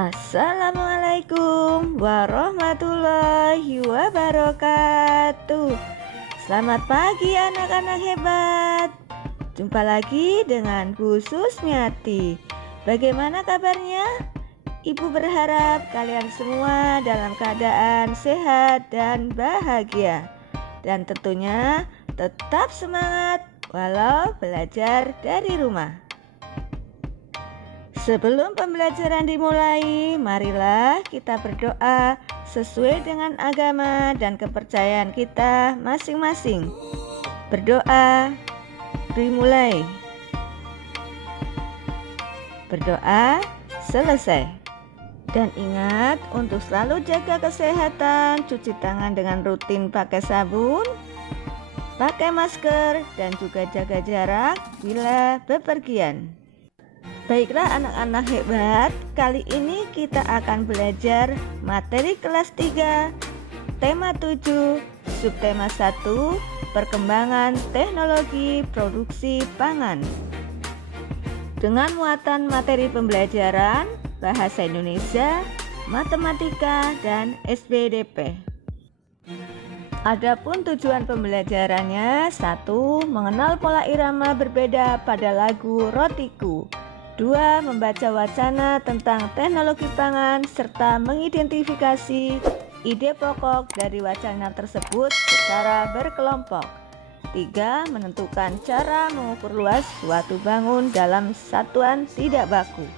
Assalamualaikum warahmatullahi wabarakatuh. Selamat pagi anak-anak hebat. Jumpa lagi dengan Bu Susmiati. Bagaimana kabarnya? Ibu berharap kalian semua dalam keadaan sehat dan bahagia. Dan tentunya tetap semangat walau belajar dari rumah. Sebelum pembelajaran dimulai, marilah kita berdoa sesuai dengan agama dan kepercayaan kita masing-masing. Berdoa dimulai. Berdoa selesai. Dan ingat untuk selalu jaga kesehatan, cuci tangan dengan rutin pakai sabun, pakai masker, dan juga jaga jarak bila bepergian. Baiklah anak-anak hebat, kali ini kita akan belajar materi kelas 3, tema 7, subtema 1, perkembangan teknologi produksi pangan. Dengan muatan materi pembelajaran, bahasa Indonesia, matematika, dan SPDP. Adapun tujuan pembelajarannya: 1. Mengenal pola irama berbeda pada lagu Rotiku. 2. Membaca wacana tentang teknologi pangan serta mengidentifikasi ide pokok dari wacana tersebut secara berkelompok. 3. Menentukan cara mengukur luas suatu bangun dalam satuan tidak baku.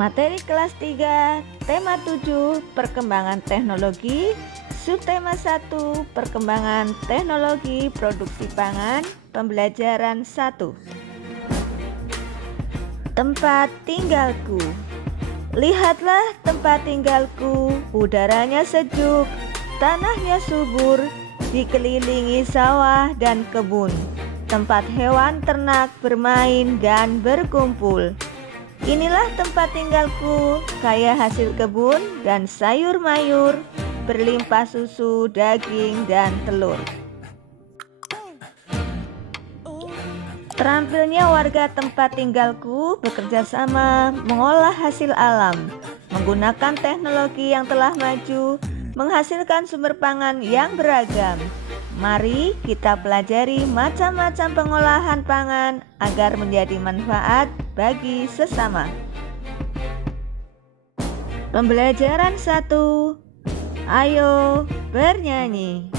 Materi kelas 3, tema 7, perkembangan teknologi. Subtema 1, perkembangan teknologi produksi pangan, pembelajaran 1. Tempat tinggalku. Lihatlah tempat tinggalku, udaranya sejuk, tanahnya subur, dikelilingi sawah dan kebun. Tempat hewan ternak bermain dan berkumpul. Inilah tempat tinggalku, kaya hasil kebun dan sayur mayur, berlimpah susu, daging, dan telur. Terampilnya warga tempat tinggalku bekerja sama mengolah hasil alam, menggunakan teknologi yang telah maju, menghasilkan sumber pangan yang beragam. Mari kita pelajari macam-macam pengolahan pangan agar menjadi manfaat bagi sesama. Pembelajaran 1. Ayo bernyanyi.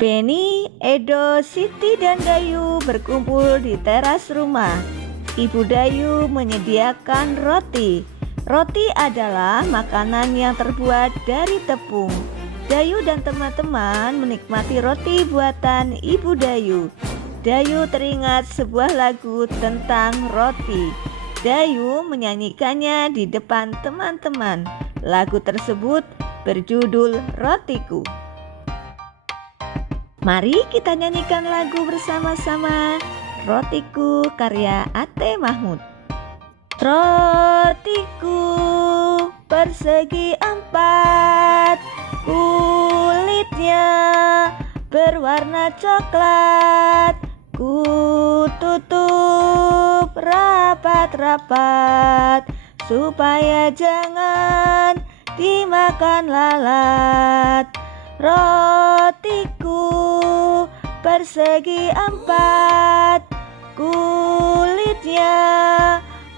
Penny, Edo, Siti, dan Dayu berkumpul di teras rumah. Ibu Dayu menyediakan roti. Roti adalah makanan yang terbuat dari tepung. Dayu dan teman-teman menikmati roti buatan Ibu Dayu. Dayu teringat sebuah lagu tentang roti. Dayu menyanyikannya di depan teman-teman. Lagu tersebut berjudul Rotiku. Mari kita nyanyikan lagu bersama-sama. Rotiku karya Ate Mahmud. Rotiku persegi 4, kulitnya berwarna coklat, ku tutup rapat-rapat supaya jangan dimakan lalat. Rotiku persegi 4, kulitnya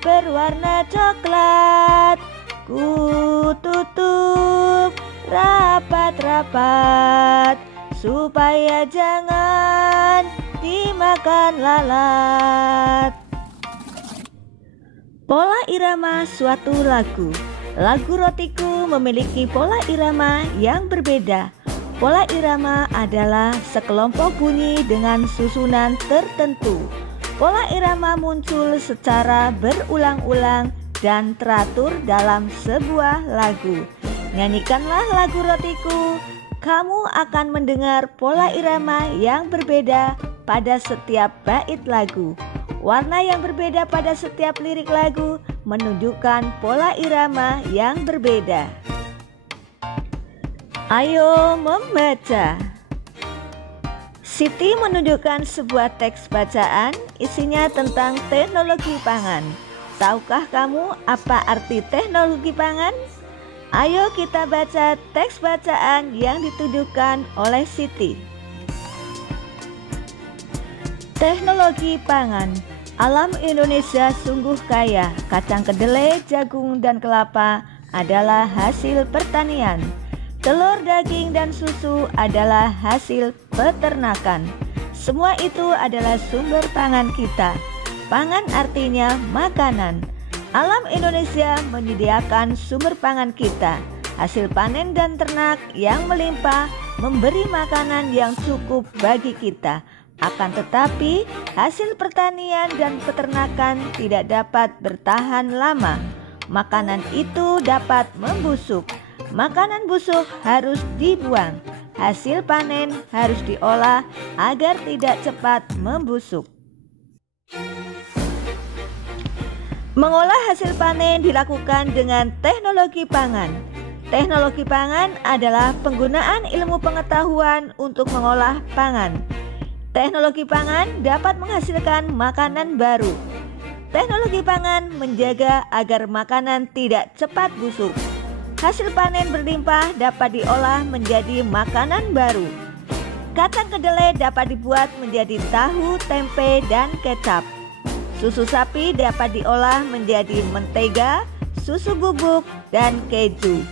berwarna coklat, ku tutup rapat-rapat supaya jangan dimakan lalat. Pola irama suatu lagu. Lagu Rotiku memiliki pola irama yang berbeda. Pola irama adalah sekelompok bunyi dengan susunan tertentu. Pola irama muncul secara berulang-ulang dan teratur dalam sebuah lagu. Nyanyikanlah lagu Rotiku. Kamu akan mendengar pola irama yang berbeda pada setiap bait lagu. Warna yang berbeda pada setiap lirik lagu menunjukkan pola irama yang berbeda. Ayo membaca. Siti menunjukkan sebuah teks bacaan, isinya tentang teknologi pangan. Tahukah kamu apa arti teknologi pangan? Ayo kita baca teks bacaan yang ditujukan oleh Siti. Teknologi pangan. Alam Indonesia sungguh kaya. Kacang kedelai, jagung, dan kelapa adalah hasil pertanian. Telur, daging, dan susu adalah hasil peternakan. Semua itu adalah sumber pangan kita. Pangan artinya makanan. Alam Indonesia menyediakan sumber pangan kita. Hasil panen dan ternak yang melimpah memberi makanan yang cukup bagi kita. Akan tetapi, hasil pertanian dan peternakan tidak dapat bertahan lama. Makanan itu dapat membusuk. Makanan busuk harus dibuang. Hasil panen harus diolah agar tidak cepat membusuk. Mengolah hasil panen dilakukan dengan teknologi pangan. Teknologi pangan adalah penggunaan ilmu pengetahuan untuk mengolah pangan. Teknologi pangan dapat menghasilkan makanan baru. Teknologi pangan menjaga agar makanan tidak cepat busuk. Hasil panen berlimpah dapat diolah menjadi makanan baru. Kacang kedelai dapat dibuat menjadi tahu, tempe, dan kecap. Susu sapi dapat diolah menjadi mentega, susu bubuk, dan keju.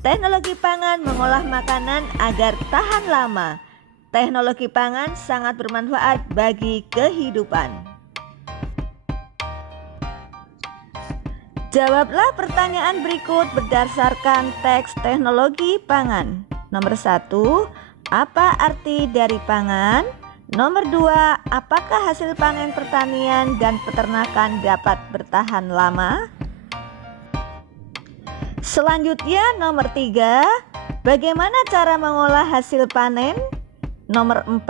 Teknologi pangan mengolah makanan agar tahan lama. Teknologi pangan sangat bermanfaat bagi kehidupan. Jawablah pertanyaan berikut berdasarkan teks teknologi pangan. Nomor 1, apa arti dari pangan? Nomor 2, apakah hasil panen pertanian dan peternakan dapat bertahan lama? Selanjutnya nomor 3, bagaimana cara mengolah hasil panen? Nomor 4,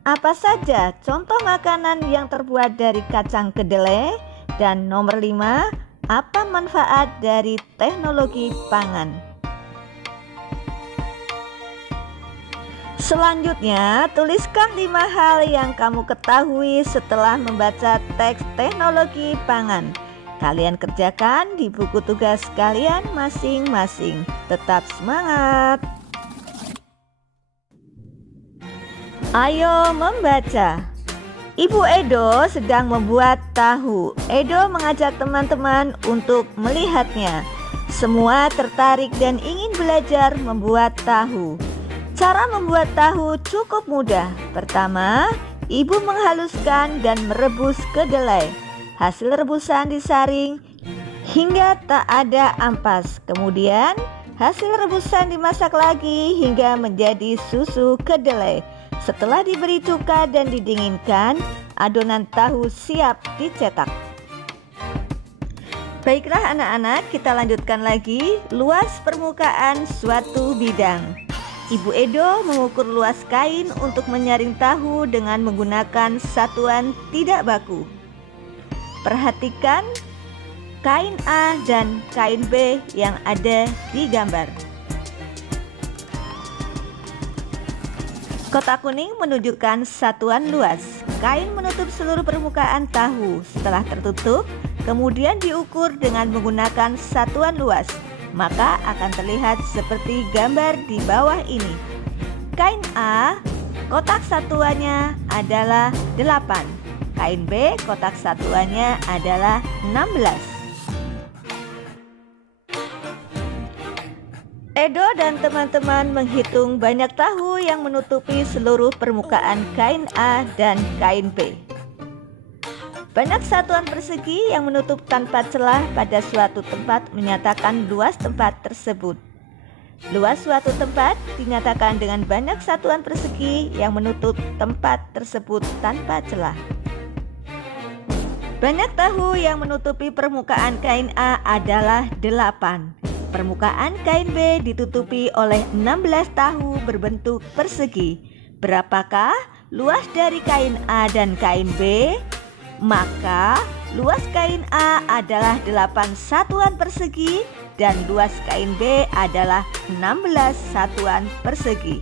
apa saja contoh makanan yang terbuat dari kacang kedelai? Dan nomor 5, apa manfaat dari teknologi pangan? Selanjutnya, tuliskan 5 hal yang kamu ketahui setelah membaca teks teknologi pangan. Kalian kerjakan di buku tugas kalian masing-masing. Tetap semangat! Ayo membaca. Ibu Edo sedang membuat tahu. Edo mengajak teman-teman untuk melihatnya. Semua tertarik dan ingin belajar membuat tahu. Cara membuat tahu cukup mudah. Pertama, ibu menghaluskan dan merebus kedelai. Hasil rebusan disaring hingga tak ada ampas. Kemudian, hasil rebusan dimasak lagi hingga menjadi susu kedelai. Setelah diberi cuka dan didinginkan, adonan tahu siap dicetak. Baiklah anak-anak, kita lanjutkan lagi. Luas permukaan suatu bidang. Ibu Edo mengukur luas kain untuk menyaring tahu dengan menggunakan satuan tidak baku. Perhatikan kain A dan kain B yang ada di gambar. Kotak kuning menunjukkan satuan luas. Kain menutup seluruh permukaan tahu. Setelah tertutup, kemudian diukur dengan menggunakan satuan luas, maka akan terlihat seperti gambar di bawah ini. Kain A, kotak satuannya adalah 8. Kain B, kotak satuannya adalah 16. Edo dan teman-teman menghitung banyak tahu yang menutupi seluruh permukaan kain A dan kain B. Banyak satuan persegi yang menutup tanpa celah pada suatu tempat menyatakan luas tempat tersebut. Luas suatu tempat dinyatakan dengan banyak satuan persegi yang menutup tempat tersebut tanpa celah. Banyak tahu yang menutupi permukaan kain A adalah 8. Permukaan kain B ditutupi oleh 16 tahu berbentuk persegi. Berapakah luas dari kain A dan kain B? Maka luas kain A adalah 8 satuan persegi dan luas kain B adalah 16 satuan persegi.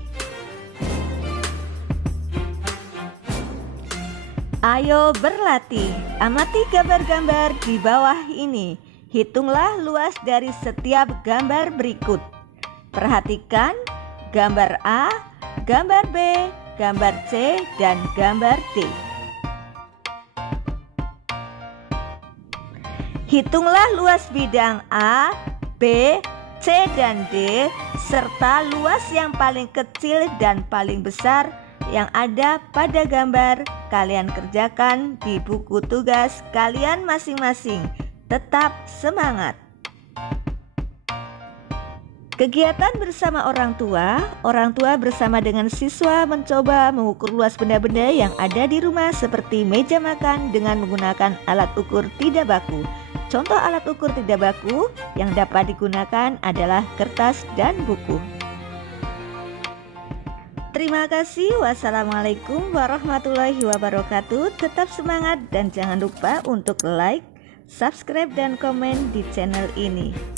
Ayo berlatih, amati gambar-gambar di bawah ini. Hitunglah luas dari setiap gambar berikut. Perhatikan gambar A, gambar B, gambar C, dan gambar D. Hitunglah luas bidang A, B, C, dan D, serta luas yang paling kecil dan paling besar yang ada pada gambar. Kalian kerjakan di buku tugas kalian masing-masing. Tetap semangat. Kegiatan bersama orang tua bersama dengan siswa mencoba mengukur luas benda-benda yang ada di rumah seperti meja makan dengan menggunakan alat ukur tidak baku. Contoh alat ukur tidak baku yang dapat digunakan adalah kertas dan buku. Terima kasih. Wassalamualaikum warahmatullahi wabarakatuh. Tetap semangat dan jangan lupa untuk like, subscribe, dan komen di channel ini.